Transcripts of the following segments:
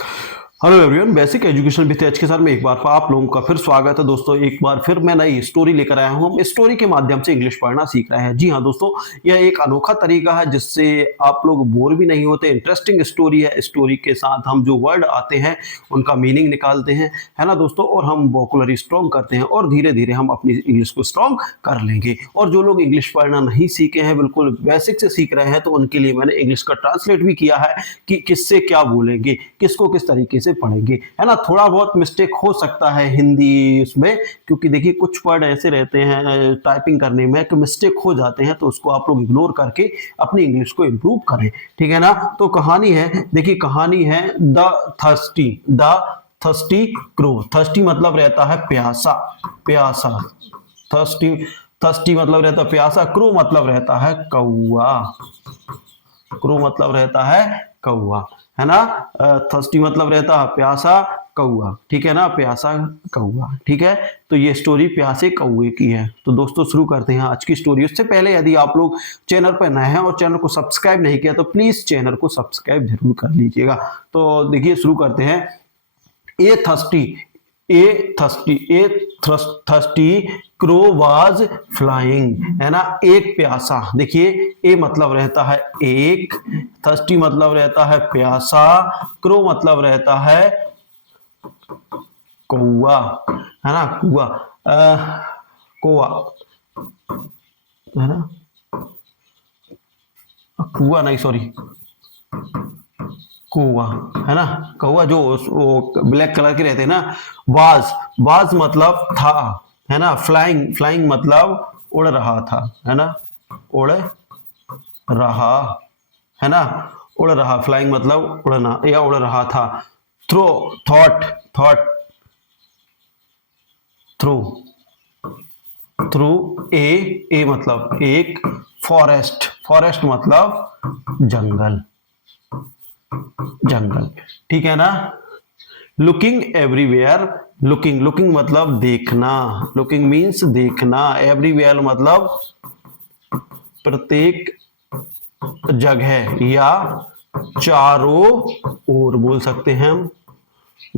Hello everyone, basic education with H के साथ में एक बार आप लोगों का फिर स्वागत है। दोस्तों, एक बार फिर मैं नई स्टोरी लेकर आया हूं। हम स्टोरी के माध्यम से इंग्लिश पढ़ना सीख रहे हैं। जी हां दोस्तों, यह एक अनोखा तरीका है जिससे आप लोग बोर भी नहीं होते। इंटरेस्टिंग स्टोरी है। स्टोरी के साथ हम जो वर्ड आते हैं उनका मीनिंग निकालते हैं, है ना दोस्तों, और हम वोकैबुलरी स्ट्रॉन्ग करते हैं और धीरे धीरे हम अपनी इंग्लिश को स्ट्रॉन्ग कर लेंगे। और जो लोग इंग्लिश पढ़ना नहीं सीखे हैं, बिल्कुल बेसिक से सीख रहे हैं, तो उनके लिए मैंने इंग्लिश का ट्रांसलेट भी किया है कि किससे क्या बोलेंगे, किसको किस तरीके से पढ़ेंगे, है ना। थोड़ा बहुत मिस्टेक हो सकता है हिंदी उसमें, क्योंकि देखिए कुछ वर्ड ऐसे रहते हैं टाइपिंग करने में कि मिस्टेक हो जाते हैं, तो उसको आप लोग इग्नोर करके अपनी इंग्लिश को इम्प्रूव करें, ठीक है ना। तो कहानी है, देखिए कहानी है द थर्स्टी क्रो। थर्स्टी मतलब रहता है प्यासा, प्यासा। थर्स्टी थर्स्टी मतलब रहता है प्यासा। क्रो मतलब रहता है कौआ। क्रो मतलब रहता है कौआ, है ना। थर्स्टी मतलब रहता है प्यासा कौआ, ठीक है ना, प्यासा कौआ, ठीक है। तो ये स्टोरी प्यासे कौए की है। तो दोस्तों शुरू करते हैं आज की स्टोरी। उससे पहले यदि आप लोग चैनल पर नए हैं और चैनल को सब्सक्राइब नहीं किया तो प्लीज चैनल को सब्सक्राइब जरूर कर लीजिएगा। तो देखिए शुरू करते हैं। ए thirsty thirsty crow was flying, है ना। एक प्यासा, देखिए ए मतलब रहता है एक, थर्स्टी मतलब रहता है प्यासा, क्रो मतलब रहता है कौआ, है ना, कुआ, कौआ, है ना, कुआ नहीं, सॉरी, कौआ, है ना। कौआ जो वो ब्लैक कलर के रहते हैं ना। वाज, वाज मतलब था, है ना। फ्लाइंग, फ्लाइंग मतलब उड़ रहा था, है ना, उड़ रहा, है ना, उड़ रहा। फ्लाइंग मतलब उड़ना या उड़ रहा था। Throw, thought, thought, through, through a मतलब एक, फॉरेस्ट, फॉरेस्ट मतलब जंगल, जंगल, ठीक है ना। लुकिंग एवरीवेयर, लुकिंग, लुकिंग मतलब देखना, लुकिंग मीन्स देखना, एवरीवेयर मतलब प्रत्येक जगह या चारों ओर बोल सकते हैं हम।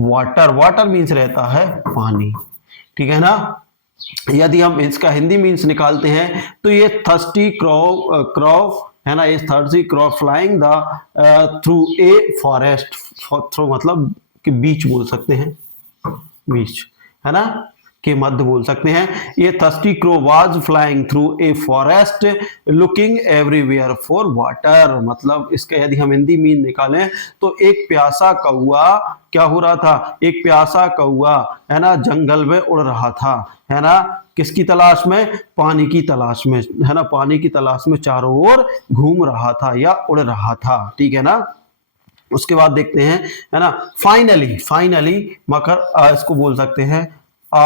वाटर, वाटर मीन्स रहता है पानी, ठीक है ना। यदि हम इसका हिंदी मीन्स निकालते हैं तो ये थर्स्टी क्रॉ, क्रॉ, है ना, ये thirsty क्रॉ flying the through a forest. Through मतलब कि बीच बोल सकते हैं, बीच, है ना, के मध्य बोल सकते हैं। ये thirsty crow was flying through a forest looking everywhere for water, मतलब इसका यदि हम हिंदी मीन निकालें तो एक प्यासा कौआ क्या हो रहा था, एक प्यासा कौआ, है ना, जंगल में उड़ रहा था, है ना, किसकी तलाश में, पानी की तलाश में, है ना, पानी की तलाश में चारों ओर घूम रहा था या उड़ रहा था, ठीक है ना। उसके बाद देखते हैं, है ना, फाइनली, फाइनली मकर इसको बोल सकते हैं आ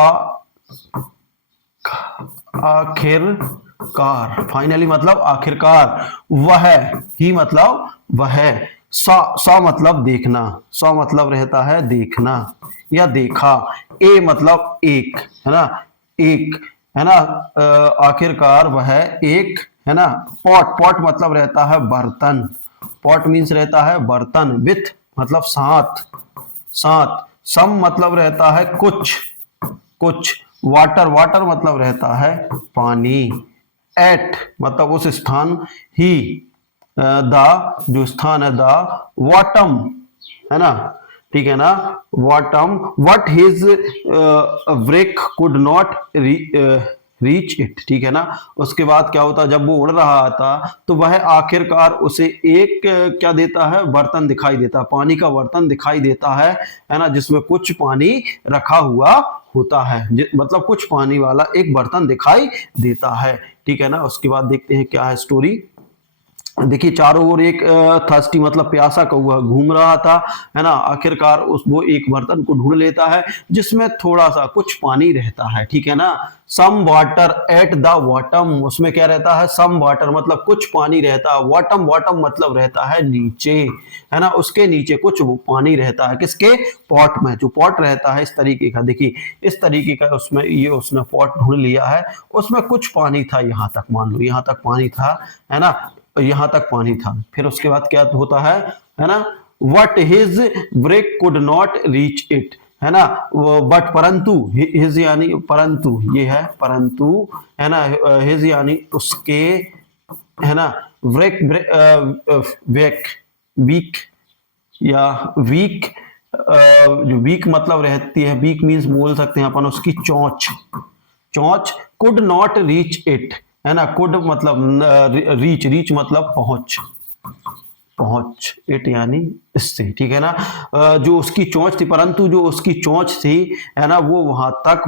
आखिरकार। फाइनली मतलब आखिरकार। वह, ही मतलब वह। सा, सा मतलब देखना, सा मतलब रहता है देखना या देखा। ए मतलब एक, है ना, एक, है ना, आखिरकार वह एक, है ना। पॉट, पॉट मतलब रहता है बर्तन, पॉट मीन्स रहता है बर्तन। विथ मतलब साथ, साथ। सम मतलब रहता है कुछ, कुछ। वाटर, वाटर मतलब रहता है पानी। एट मतलब उस स्थान, ही द जो स्थान है, द वाटम, है ना, ठीक है ना, वाटम, what his break could not reach it, ठीक है ना। उसके बाद क्या होता, जब वो उड़ रहा था तो वह आखिरकार उसे एक क्या देता है, बर्तन दिखाई देता है, पानी का बर्तन दिखाई देता है ना, जिसमें कुछ पानी रखा हुआ होता है, मतलब कुछ पानी वाला एक बर्तन दिखाई देता है, ठीक है ना। उसके बाद देखते हैं क्या है स्टोरी। देखिए चारों ओर एक थर्स्टी मतलब प्यासा कौआ घूम रहा था, है ना। आखिरकार उस वो एक बर्तन को ढूंढ लेता है जिसमें थोड़ा सा कुछ पानी रहता है, ठीक है ना। Some water at the bottom, उसमें क्या रहता है, सम वाटर मतलब कुछ पानी रहता है, बॉटम, बॉटम मतलब रहता है नीचे, है ना, उसके नीचे कुछ पानी रहता है, किसके, पॉट में, जो पॉट रहता है इस तरीके का, देखिए इस तरीके का, उसमें ये उसने पॉट ढूंढ लिया है, उसमें कुछ पानी था, यहां तक मान लो यहां तक पानी था, है ना, यहां तक पानी था। फिर उसके बाद क्या होता है ना, what his break could not reach it, है ना, बट परंतु, हिज यानी परंतु, ये है परंतु, है ना, हिज यानी उसके, है ना, ब्रेक, वेक, वीक या वीक, जो वीक मतलब रहती है, वीक मीन्स बोल सकते हैं अपन उसकी चोंच, चोंच, कुड नॉट रीच इट, है ना, कुड मतलब रीच, रीच मतलब पहुंच, पहुंच, इट यानी इससे, ठीक है ना, जो उसकी चोंच थी, परंतु जो उसकी चोंच थी, है ना, वो वहां तक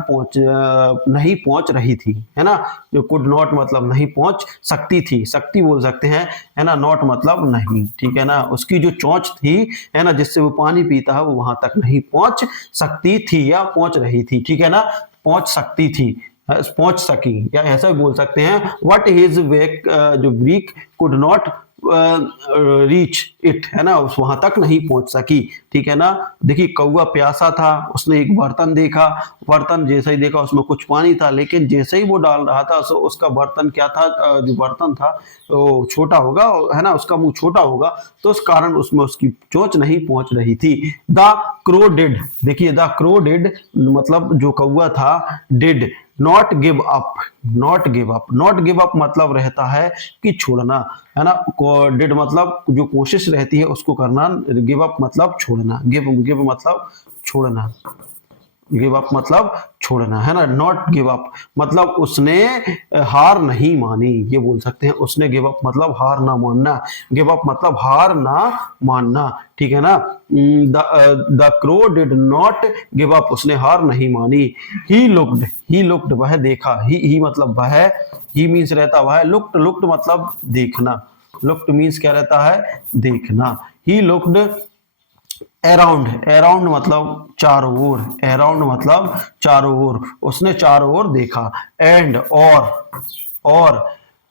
नहीं पहुंच रही थी, है ना, जो कुड नॉट मतलब नहीं पहुंच सकती थी, सकती बोल सकते हैं, है ना, नॉट मतलब नहीं, ठीक है ना, उसकी जो चोंच थी, है ना, जिससे वो पानी पीता है, वो वहां तक नहीं पहुंच सकती थी या पहुंच रही थी, ठीक है ना, पहुंच सकती थी, पहुंच सकी, या ऐसा भी बोल सकते हैं, वट हिज वेक, जो break could not reach it, है ना, उस वहां तक नहीं पहुंच सकी, ठीक है ना। देखिए कौवा प्यासा था, उसने एक बर्तन देखा, बर्तन जैसे ही देखा उसमें कुछ पानी था, लेकिन जैसे ही वो डाल रहा था उसका बर्तन क्या था, जो बर्तन था वो छोटा होगा, है ना, उसका मुंह छोटा होगा, तो उस कारण उसमें उसकी चोंच नहीं पहुंच रही थी। द क्रो डिड, देखिए द क्रो डिड मतलब जो कौवा था, did not give up, not give up, not give up मतलब रहता है कि छोड़ना, है ना, डिड मतलब जो कोशिश रहती है उसको करना, गिव अप मतलब छोड़ना, गिव गिव मतलब छोड़ना, गिव अप मतलब छोड़ना, है ना, नॉट गिव अप मतलब उसने हार नहीं मानी, ये बोल सकते हैं, उसने गिव अप मतलब हार ना मानना, गिव अप मतलब हार ना मानना, ठीक है ना। The crow did not give up, उसने हार नहीं मानी। ही लुक्ड वह देखा, ही मतलब वह, ही मीन्स रहता वह, लुक्ड लुक्ड मतलब देखना, लुक्ड मीन्स क्या रहता है, देखना। ही लुक्ड अराउंड, अराउंड मतलब चारों ओर, अराउंड मतलब चारों ओर, उसने चारों ओर देखा। एंड और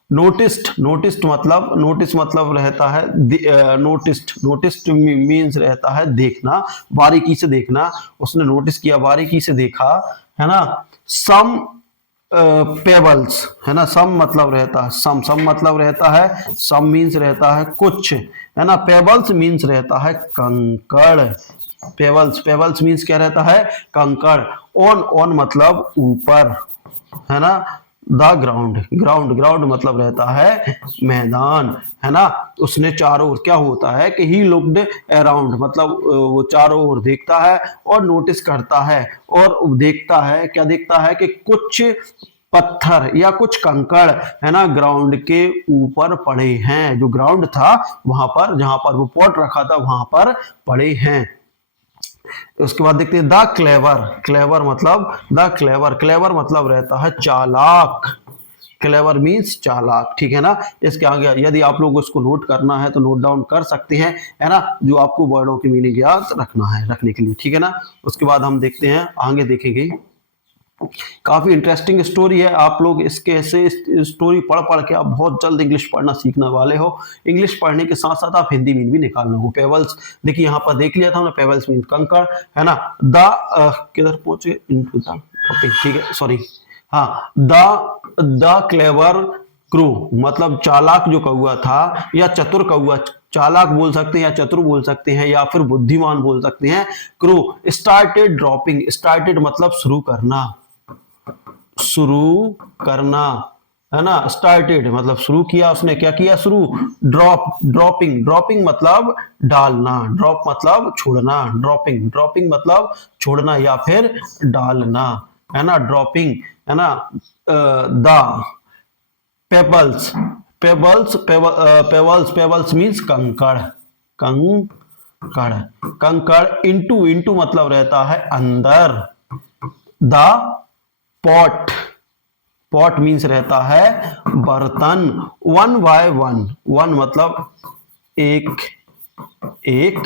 नोटिस्ड, नोटिस्ड मतलब, नोटिस मतलब रहता है नोटिस्ड, नोटिस्ड मीन्स रहता है देखना, बारीकी से देखना, उसने नोटिस किया, बारीकी से देखा, है ना। सम पेबल्स, है ना, सम मतलब रहता है, सम मतलब रहता है, सम मीन्स रहता है कुछ, है ना, पेबल्स मीन्स रहता है कंकड़, पेबल्स, पेबल्स मीन्स क्या रहता है, कंकड़। ऑन मतलब ऊपर, है ना। द ग्राउंड, ग्राउंड, ग्राउंड मतलब रहता है मैदान, है ना। उसने चारों ओर, क्या होता है कि ही लुक्ड अराउंड मतलब वो चारों ओर देखता है और नोटिस करता है, और देखता है, क्या देखता है कि कुछ पत्थर या कुछ कंकड़, है ना, ग्राउंड के ऊपर पड़े हैं, जो ग्राउंड था वहां पर, जहां पर वो पॉट रखा था वहां पर पड़े हैं। उसके बाद देखते हैं द क्लेवर, क्लेवर मतलब, द क्लेवर, क्लेवर मतलब रहता है चालाक, क्लेवर मीन्स चालाक, ठीक है ना। इसके आगे यदि आप लोग उसको नोट करना है तो नोट डाउन कर सकते हैं, है ना, जो आपको वर्डों की मीनिंग याद रखना है, रखने के लिए, ठीक है ना। उसके बाद हम देखते हैं, आगे देखेंगे, काफी इंटरेस्टिंग स्टोरी है, आप लोग इसके ऐसे स्टोरी पढ़ पढ़ के आप बहुत जल्द इंग्लिश पढ़ना सीखने वाले हो। इंग्लिश पढ़ने के साथ साथ आप हिंदी मीन भी निकालना हो। पेबल्स, देखिए यहाँ पर देख लिया था हमने, पेबल्स मीन कंकड़, है ना। द किधर पहुंचे, इनटू द टॉपिक, ठीक है, सॉरी, हाँ, द क्लेवर क्रू मतलब चालाक जो कौआ था, या चतुर कौआ, चालाक बोल सकते हैं या चतुर बोल सकते हैं या फिर बुद्धिमान बोल सकते हैं। क्रू स्टार्टेड ड्रॉपिंग, स्टार्टेड मतलब शुरू करना, शुरू करना, है ना, स्टार्टेड मतलब शुरू किया, उसने क्या किया, शुरू। ड्रॉपिंग, ड्रॉपिंग मतलब डालना, ड्रॉप मतलब छोड़ना, ड्रॉपिंग, ड्रॉपिंग मतलब छोड़ना या फिर डालना, है ना, ड्रॉपिंग, है ना। द पेबल्स, पेबल्स मीन्स कंकड़, कंकड़, कंकड़। इनटू, इनटू मतलब रहता है अंदर। द पॉट, पॉट मीन्स रहता है बर्तन। वन बाय वन, वन मतलब एक एक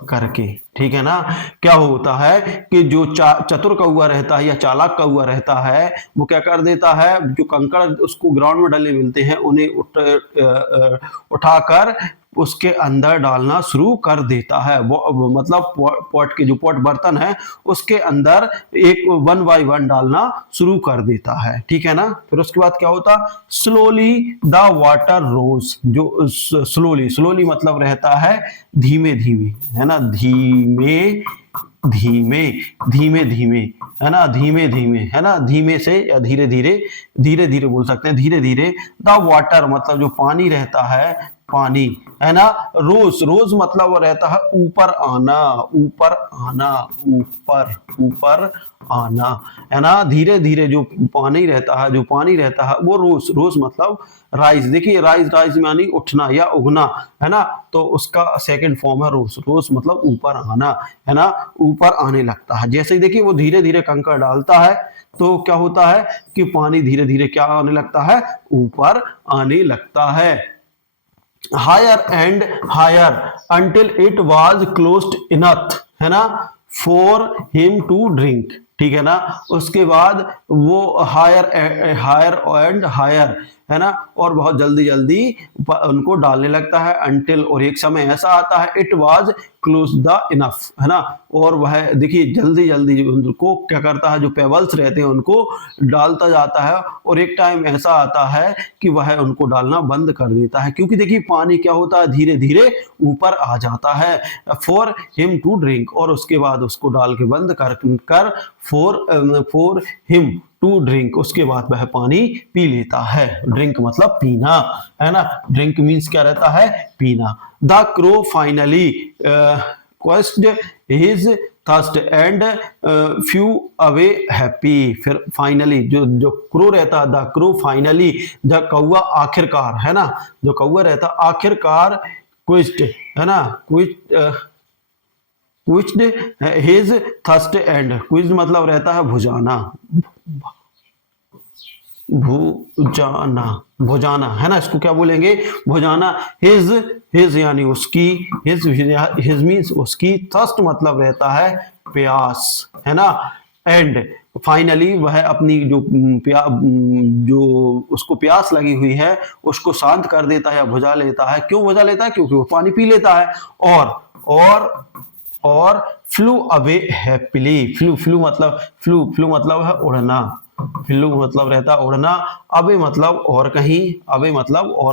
करके, ठीक है ना। क्या होता है कि जो चतुर कौआ रहता है या चालाक कौआ रहता है, वो क्या कर देता है, जो कंकड़ उसको ग्राउंड में डले मिलते हैं उन्हें उठाकर उसके अंदर डालना शुरू कर देता है। वो मतलब पॉट के जो पॉट बर्तन है उसके अंदर एक 1 बाय 1 डालना शुरू कर देता है, ठीक है ना। फिर उसके बाद क्या होता, स्लोली द वाटर रोज, जो स्लोली मतलब रहता है धीमे धीमे, है ना, धीमे धीमे धीमे धीमे, है ना, धीमे धीमे, है ना, धीमे से या धीरे धीरे, धीरे धीरे बोल सकते हैं, धीरे धीरे। द वाटर मतलब जो पानी रहता है, पानी, है ना। रोज, रोज मतलब वो रहता है ऊपर आना, ऊपर आना, ऊपर ऊपर आना, है ना। धीरे धीरे जो पानी रहता है, जो पानी रहता है वो रोज, रोज मतलब राइज। देखिए राइज, राइज यानी उठना या उगना, है ना, तो उसका सेकंड फॉर्म है रोज। रोज मतलब ऊपर आना, है ना, ऊपर आने लगता है। जैसे ही देखिए वो धीरे धीरे कंकड़ डालता है तो क्या होता है कि पानी धीरे धीरे क्या आने लगता है, ऊपर आने लगता है। Higher and higher until it was closed enough, है ना, फॉर हिम टू ड्रिंक, ठीक है ना। उसके बाद वो हायर, हायर एंड हायर, है ना, और बहुत जल्दी जल्दी उनको डालने लगता है। अंटिल, और एक समय ऐसा आता है it was close the enough, है ना, और वह देखिए जल्दी जल्दी उनको क्या करता है, जो पेबल्स रहते हैं उनको डालता जाता है, और एक टाइम ऐसा आता है कि वह उनको डालना बंद कर देता है, क्योंकि देखिए पानी क्या होता है, धीरे धीरे ऊपर आ जाता है। फॉर हिम टू ड्रिंक, और उसके बाद उसको डाल के बंद कर फॉर हिम टू ड्रिंक, उसके बाद वह पानी पी लेता है। ड्रिंक मतलब पीना, है ना, ड्रिंक मीन्स क्या रहता है, पीना। The crow finally quenched his thirst and flew away happy. फिर फाइनली जो जो क्रो रहता है, द क्रो फाइनली, द कौवा आखिरकार, है ना, जो कौवा रहता आखिरकार, क्विज्ड, है ना, क्विज्ड हिज थर्स्ट एंड, क्विज्ड मतलब रहता है भुजाना, भुजाना, भुजाना, है ना, इसको क्या बोलेंगे, भुजाना। हिज, हिज यानी उसकी, हिज मीन्स उसकी, थर्स्ट मतलब रहता है प्यास, है ना, एंड फाइनली वह अपनी जो जो उसको प्यास लगी हुई है उसको शांत कर देता है या बुझा लेता है। क्यों बुझा लेता है, क्योंकि वो पानी पी लेता है। और फ्लू अवे हैप्पीली, फ्लू मतलब है उड़ना, फ्लू मतलब रहता है उड़ना, अबे मतलब और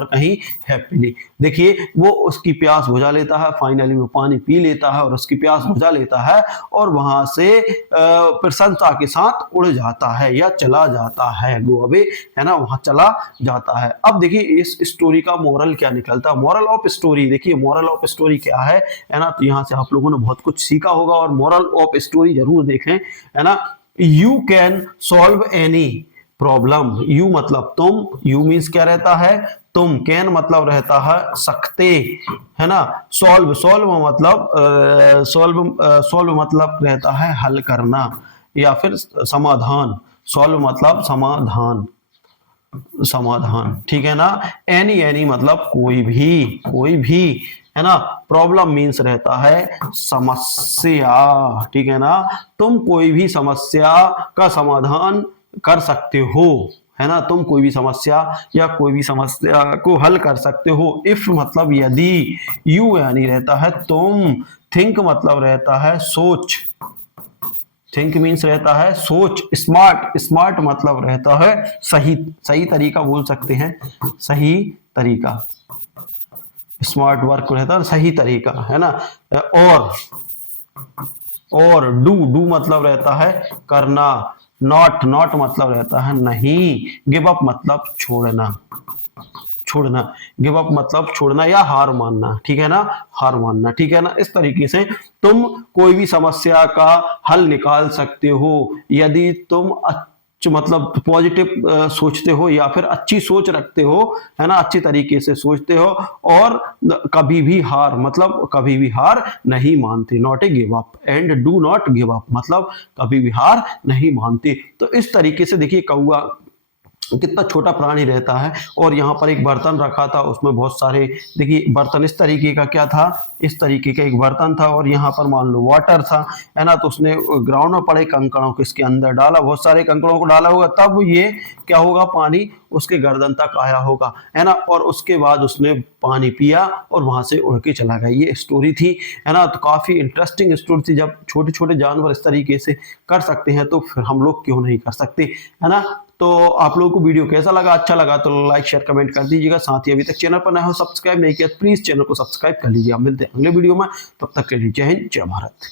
कहीं, हैप्पीली। देखिए वो उसकी प्यास बुझा लेता है, फाइनली वो पानी पी लेता है और उसकी प्यास बुझा लेता है, और वहां से प्रसन्नता के साथ उड़ जाता है या चला जाता है, गो अवे, है ना, वहां चला जाता है। अब देखिए इस स्टोरी का मोरल क्या निकलता है, मोरल ऑफ स्टोरी। देखिए मोरल ऑफ स्टोरी क्या है ना, तो यहाँ से आप लोगों ने बहुत कुछ सीखा होगा, और मोरल ऑफ स्टोरी जरूर देखें, है ना। You can solve any problem, you मतलब तुम, you means क्या रहता है, तुम, can मतलब रहता है सकते, है ना, solve मतलब रहता है हल करना या फिर समाधान, solve मतलब समाधान, ठीक है ना। एनी मतलब कोई भी, है ना। प्रॉब्लम मीन्स रहता है समस्या, ठीक है ना, तुम कोई भी समस्या का समाधान कर सकते हो, है ना, तुम कोई भी समस्या या कोई भी समस्या को हल कर सकते हो। इफ मतलब यदि, यू यानी रहता है तुम, थिंक मतलब रहता है सोच, थिंक मीन्स रहता है सोच। स्मार्ट मतलब रहता है सही तरीका बोल सकते हैं, सही तरीका, स्मार्ट वर्क रहता है सही तरीका, है ना। और डू मतलब रहता है करना, नॉट मतलब रहता है नहीं, गिव अप मतलब छोड़ना, गिव अप मतलब छोड़ना या हार मानना, ठीक है ना, हार मानना, ठीक है ना। इस तरीके से तुम कोई भी समस्या का हल निकाल सकते हो यदि तुम मतलब पॉजिटिव सोचते हो या फिर अच्छी सोच रखते हो, है ना, अच्छी तरीके से सोचते हो, और कभी भी हार मतलब कभी भी हार नहीं मानते, not a give up, and do not give up मतलब कभी भी हार नहीं मानते। तो इस तरीके से देखिए कौवा कितना छोटा प्राणी रहता है। और यहाँ पर एक बर्तन रखा था, उसमें बहुत सारे, देखिए बर्तन इस तरीके का क्या था, इस तरीके का एक बर्तन था और यहाँ पर मान लो वाटर था, है ना। तो उसने ग्राउंड में पड़े कंकड़ों को इसके अंदर डाला, बहुत सारे कंकड़ों को डाला होगा, तब ये क्या होगा, पानी उसके गर्दन तक आया होगा, है ना। और उसके बाद उसने पानी पिया और वहां से उड़ के चला गया। ये स्टोरी थी, है ना। तो काफी इंटरेस्टिंग स्टोरी थी। जब छोटे छोटे जानवर इस तरीके से कर सकते हैं तो फिर हम लोग क्यों नहीं कर सकते, है ना। तो आप लोगों को वीडियो कैसा लगा, अच्छा लगा तो लाइक शेयर कमेंट कर दीजिएगा। साथ ही अभी तक चैनल पर नए हो, सब्सक्राइब नहीं किया, प्लीज चैनल को सब्सक्राइब कर लीजिए। मिलते हैं अगले वीडियो में, तब तक के लिए जय हिंद जय भारत।